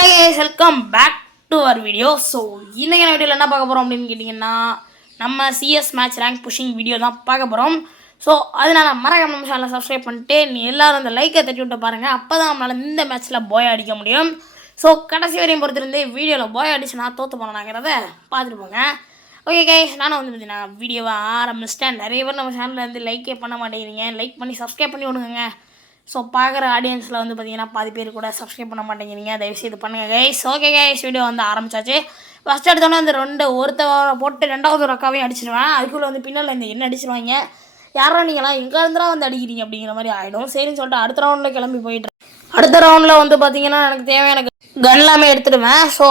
Hi guys, welcome back to our video. So, இன்னைக்கு வீடியோல என்ன பார்க்க போறோம் அப்படினு கேட்டிங்கன்னா நம்ம CS match rank pushing video தான் பார்க்க போறோம். ஸோ அதனால மறக்காம நம்ம சேனலை சப்ஸ்கிரைப் பண்ணிட்டு நீ எல்லாரும் அந்த லைக்கை தட்டி விட்டு பாருங்க. அப்பதான் நம்மளால இந்த மேட்ச்ல பாய் அடிக்க முடியும். ஸோ கடைசி வரையும் பொறுத்திருந்து வீடியோவில் பாய் அடிச்சு நான் தோற்று போனேங்கிறத பார்த்துட்டு போங்க. ஓகே கைஸ், நானும் வந்து பார்த்தீங்கன்னா வீடியோவை ஆரம்பிச்சிட்டேன். நிறைய பேர் நம்ம சேனலில் வந்து லைக்கே பண்ண மாட்டேங்கிறீங்க. லைக் பண்ணி சப்ஸ்கிரைப் பண்ணி விடுங்க. ஸோ பார்க்குற ஆடியன்ஸில் வந்து பார்த்தீங்கன்னா பாதி பேர் கூட சப்ஸ்கிரைப் பண்ண மாட்டேங்கிறீங்க. தயவுசெய்து பண்ணுங்கள் கைஸ். ஓகே கைஸ், வீடியோ வந்து ஆரம்பிச்சாச்சு. ஃபஸ்ட் எடுத்தோன்னே அந்த ஒருத்தவரை போட்டு ரெண்டாவது ஒரு அக்காவையும் அடிச்சிடுவேன். அதுக்குள்ளே வந்து பின்னால் இந்த என்ன அடிச்சிருவாங்க, யாரோ நீங்களாம் எங்கே இருந்தாலும் வந்து அடிக்கிறீங்க அப்படிங்கிற மாதிரி ஆகிடும். சரின்னு சொல்லிட்டு அடுத்த ரவுண்டில் கிளம்பி போயிட்டு அடுத்த ரவுண்டில் வந்து பார்த்தீங்கன்னா எனக்கு தேவையான கன் எல்லாமே எடுத்துடுவேன். ஸோ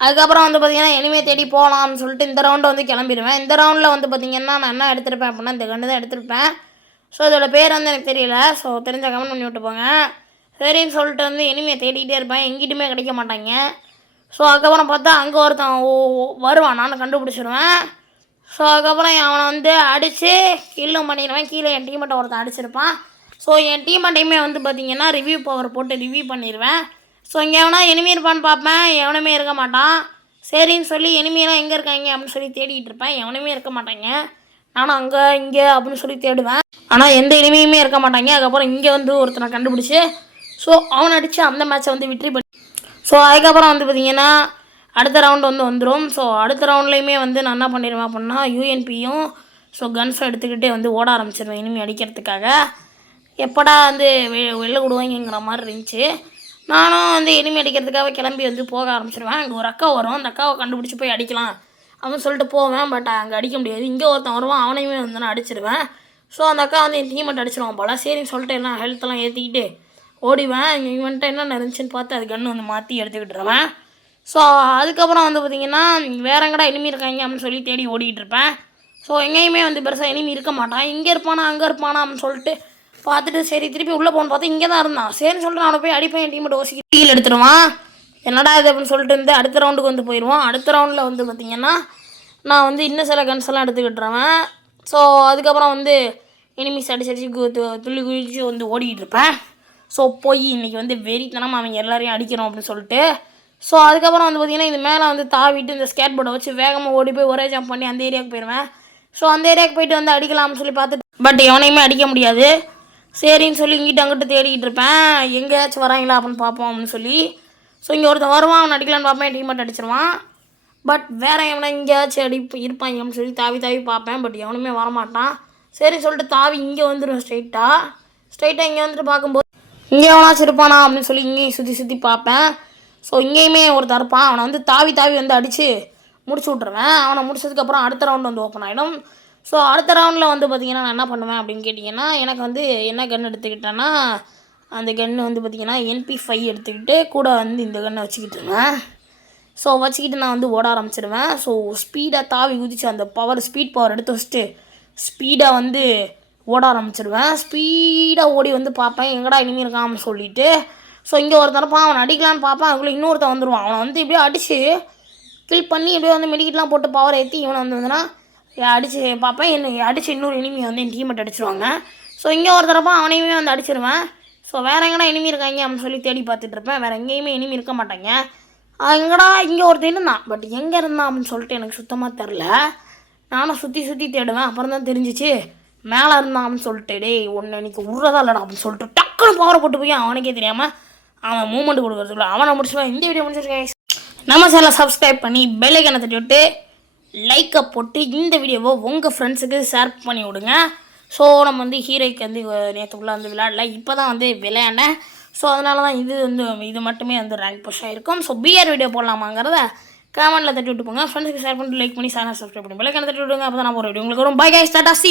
அதுக்கப்புறம் வந்து பார்த்தீங்கன்னா இனிமேல் தேடி போகலாம்னு சொல்லிட்டு இந்த ரவுண்டை வந்து கிளம்பிடுவேன். இந்த ரவுண்டில் வந்து பார்த்தீங்கன்னா நான் என்ன எடுத்துருப்பேன் அப்படின்னா இந்த கன்று தான் எடுத்துருப்பேன். ஸோ இதோட பேர் வந்து எனக்கு தெரியல. ஸோ தெரிஞ்ச கமெண்ட் பண்ணி விட்டு போங்க. சரின்னு சொல்லிட்டு வந்து இனிமேல் தேடிக்கிட்டே இருப்பேன். எங்கிட்டுமே கிடைக்க மாட்டாங்க. ஸோ அதுக்கப்புறம் பார்த்தா அங்கே ஒருத்தன் வருவான், நான் கண்டுபிடிச்சிடுவேன். ஸோ அதுக்கப்புறம் அவனை வந்து அடித்து கில்லும் பண்ணிடுவேன். கீழே என் டீமெட்டை ஒருத்தன் அடிச்சிருப்பான். ஸோ என் டீமெட்டையுமே வந்து பார்த்திங்கன்னா ரிவ்யூ பவர் போட்டு ரிவ்யூ பண்ணிடுவேன். ஸோ இங்கே எவனா எனிமி இருப்பான்னு பார்ப்பேன், எவனுமே இருக்க மாட்டான். சரின்னு சொல்லி எனிமியெல்லாம் எங்கே இருக்காங்க அப்படின்னு சொல்லி தேடிக்கிட்டு இருப்பேன். எவனுமே இருக்க மாட்டாங்க. நானும் அங்கே இங்கே அப்படின்னு சொல்லி தேடுவேன். ஆனால் எந்த இனிமையுமே இருக்க மாட்டாங்க. அதுக்கப்புறம் இங்கே வந்து ஒருத்தனை கண்டுபிடிச்சி ஸோ அவனை அடித்து அந்த மேட்ச்சை வந்து விட்ரி பண்ணி ஸோ அதுக்கப்புறம் வந்து பார்த்திங்கன்னா அடுத்த ரவுண்டு வந்துடும். ஸோ அடுத்த ரவுண்ட்லேயுமே வந்து நான் என்ன பண்ணிடுவேன் அப்படின்னா யூஎன்பியும் ஸோ கன்ஸும் எடுத்துக்கிட்டே வந்து ஓட ஆரம்பிச்சிடுவேன் இனிமே அடிக்கிறதுக்காக. எப்படா வந்து வெளில விடுவாங்கிற மாதிரி இருந்துச்சு. நானும் வந்து இனிமே அடிக்கிறதுக்காக கிளம்பி வந்து போக ஆரம்பிச்சிடுவேன். அங்கே ஒரு அக்கா வரும், அந்த அக்காவை கண்டுபிடிச்சி போய் அடிக்கலாம் அப்படின்னு சொல்லிட்டு போவேன். பட் அங்கே அடிக்க முடியாது. இங்கே ஒருத்தன் வருவான், அவனையுமே வந்து நான் அடிச்சிடுவேன். ஸோ அந்த அக்கா வந்து என் டீமெட் அடிச்சிடுவான் போல். சரின்னு சொல்லிட்டு எல்லாம் ஹெல்த்தெல்லாம் ஏற்றிக்கிட்டு ஓடிவேன். இவன்ட்டு என்ன இருந்துச்சுன்னு பார்த்து அது கன்று வந்து மாற்றி எடுத்துக்கிட்டுருவேன். ஸோ அதுக்கப்புறம் வந்து பார்த்திங்கன்னா வேறு எங்கடா எனிமி இருக்காங்க அப்படின்னு சொல்லி தேடி ஓடிக்கிட்டு இருப்பேன். ஸோ எங்கேயுமே வந்து பெருசாக எனிமி இருக்க மாட்டான். இங்கே இருப்பானா அங்கே இருப்பானா அப்படின்னு சொல்லிட்டு பார்த்துட்டு சரி திருப்பி உள்ளே போகணுன்னு பார்த்தா இங்கே தான் இருந்தான். சரின்னு சொல்லிட்டு அவனை போய் அடிப்பேன். என் டீமெட் ஓசிக்கு கீழே எடுத்துடுவான். என்னடா இது அப்படின்னு சொல்லிட்டு இருந்து அடுத்த ரவுண்டுக்கு வந்து போயிடுவான். அடுத்த ரவுண்டில் வந்து பார்த்திங்கன்னா நான் வந்து இன்னும் சில கன்ஸ் எல்லாம் எடுத்துக்கிட்டுருவேன். ஸோ அதுக்கப்புறம் வந்து எனிமிஸ் அடிச்சு துள்ளி குளிச்சு வந்து ஓடிக்கிட்டு இருப்பேன். ஸோ போய் இன்றைக்கி வந்து வெறித்தனமாக அவங்க எல்லாரையும் அடிக்கணும் அப்படின்னு சொல்லிட்டு ஸோ அதுக்கப்புறம் வந்து பார்த்திங்கன்னா இது மேலே வந்து தாவிட்டு இந்த ஸ்கேட் போர்டை வச்சு வேகமாக ஓடி போய் ஒரே ஜம்ப் பண்ணி அந்த ஏரியாவுக்கு போயிடுவேன். ஸோ அந்த ஏரியாவுக்கு போயிட்டு வந்து அடிக்கலாம்னு சொல்லி பார்த்துட்டு பட் எவனையுமே அடிக்க முடியாது. சரின்னு சொல்லி இங்கிட்ட அங்கிட்ட தேடிக்கிட்டு இருப்பேன். எங்கேயாச்சும் வராங்களா அப்படின்னு பார்ப்போம் அப்படின்னு சொல்லி. ஸோ இங்கே ஒருத்தன் வருவான், அவன் அடிக்கலான்னு பார்ப்பேன், டீமெட் அடிச்சிருவான். பட் வேறு எவனை எங்கேயாச்சும் இருப்பாங்க அப்படின்னு சொல்லி தாவி தாவி பார்ப்பேன். பட் எவனுமே வரமாட்டான். சரின்னு சொல்லிட்டு தாவி இங்கே வந்துடுவேன். ஸ்ட்ரைட்டாக இங்கே வந்துட்டு பார்க்கும்போது இங்கே எவனாச்சும் இருப்பானா அப்படின்னு சொல்லி இங்கேயும் சுற்றி சுற்றி பார்ப்பேன். ஸோ இங்கேயுமே ஒருத்தர் இருப்பான். அவனை வந்து தாவி தாவி வந்து அடித்து முடிச்சு விட்ருவேன். அவனை முடிச்சதுக்கப்புறம் அடுத்த ரவுண்டு வந்து ஓப்பன் ஆகிடும். ஸோ அடுத்த ரவுண்டில் வந்து பார்த்திங்கன்னா நான் என்ன பண்ணுவேன் அப்படின்னு கேட்டிங்கன்னா எனக்கு வந்து என்ன கன் எடுத்துக்கிட்டேன்னா அந்த கன்று வந்து பார்த்திங்கன்னா NP5 எடுத்துக்கிட்டு கூட வந்து இந்த கன்னை வச்சுக்கிட்டுருவேன். ஸோ வச்சுக்கிட்டு நான் வந்து ஓட ஆரம்பிச்சிடுவேன். ஸோ ஸ்பீடாக தாவி குதிச்சு அந்த ஸ்பீட் பவர் எடுத்து வச்சுட்டு ஸ்பீடாக வந்து ஓட ஆரம்பிச்சிடுவேன். ஸ்பீடாக ஓடி வந்து பார்ப்பேன் எங்கடா இனிமே இருக்கான்னு சொல்லிவிட்டு. ஸோ இங்கே ஒருத்தன் இருப்பான், அவனை அடிக்கலான்னு பார்ப்பேன். அதுக்குள்ளே இன்னொருத்தன் வந்துடுவான். அவனை வந்து இப்படியே அடித்து கில் பண்ணி இப்படியே வந்து மெடிக்கெட்லாம் போட்டு பவர் ஏற்றி இவனை வந்துன்னா அடித்து பார்ப்பேன். என்னை அடித்து இன்னொரு இனிமையை வந்து என் டீமெட் அடிச்சிருவாங்க. ஸோ இங்கே ஒருத்தரப்பா அவனையுமே வந்து அடிச்சிடுவேன். ஸோ வேறு எங்கடா இனிமே இருக்காங்க அப்படின்னு சொல்லி தேடி பார்த்துட்டு இருப்பேன். வேறு எங்கேயுமே இனிமே இருக்க மாட்டாங்க. எங்கடா இங்கே ஒருத்தர் இருந்தான், பட் எங்கே இருந்தான் அப்படின்னு சொல்லிட்டு எனக்கு சுத்தமாக தெரில. நானும் சுற்றி தேடுவேன். அப்புறம் தான் தெரிஞ்சிச்சு மேலே இருந்தான் அப்படின்னு சொல்லிட்டு டேய் ஒன்று இன்றைக்கி விட்றதா இல்லைடா அப்படின்னு சொல்லிட்டு டக்குன்னு பவரை போட்டு போய் அவனுக்கே தெரியாமல் அவன் மூமெண்ட் கொடுக்குறதுக்குள்ள அவனை முடிச்சுடுவேன். இந்த வீடியோ முடிச்சிருக்கேன். நம்ம சேனலை சப்ஸ்கிரைப் பண்ணி பெல் ஐகானை தட்டி விட்டு லைக்கை போட்டு இந்த வீடியோவை உங்கள் ஃப்ரெண்ட்ஸுக்கு ஷேர் பண்ணி விடுங்க. ஸோ நம்ம வந்து ஹீரோய்க்கு வந்து நேற்றுக்குள்ளே வந்து விளையாடல, இப்போ தான் வந்து விளையாண்டேன். ஸோ அதனால தான் இது மட்டுமே வந்து ரேங்க் புஷ் ஆகிருக்கும். ஸோ பிஆர் வீடியோ போடலாமாங்கிறத கமெண்ட்டில் தட்டி விட்டு போங்க. ஃப்ரெண்ட்ஸுக்கு ஷேர் பண்ணிட்டு லைக் பண்ணி சேனல் சப்ஸ்கிரைப் பண்ணி பெல் ஐகானை தட்டி விடுங்க. அப்போ தான் நான் ஒரு வீடியோ உங்களுக்கு வரும். Bye guys, Tata, see you.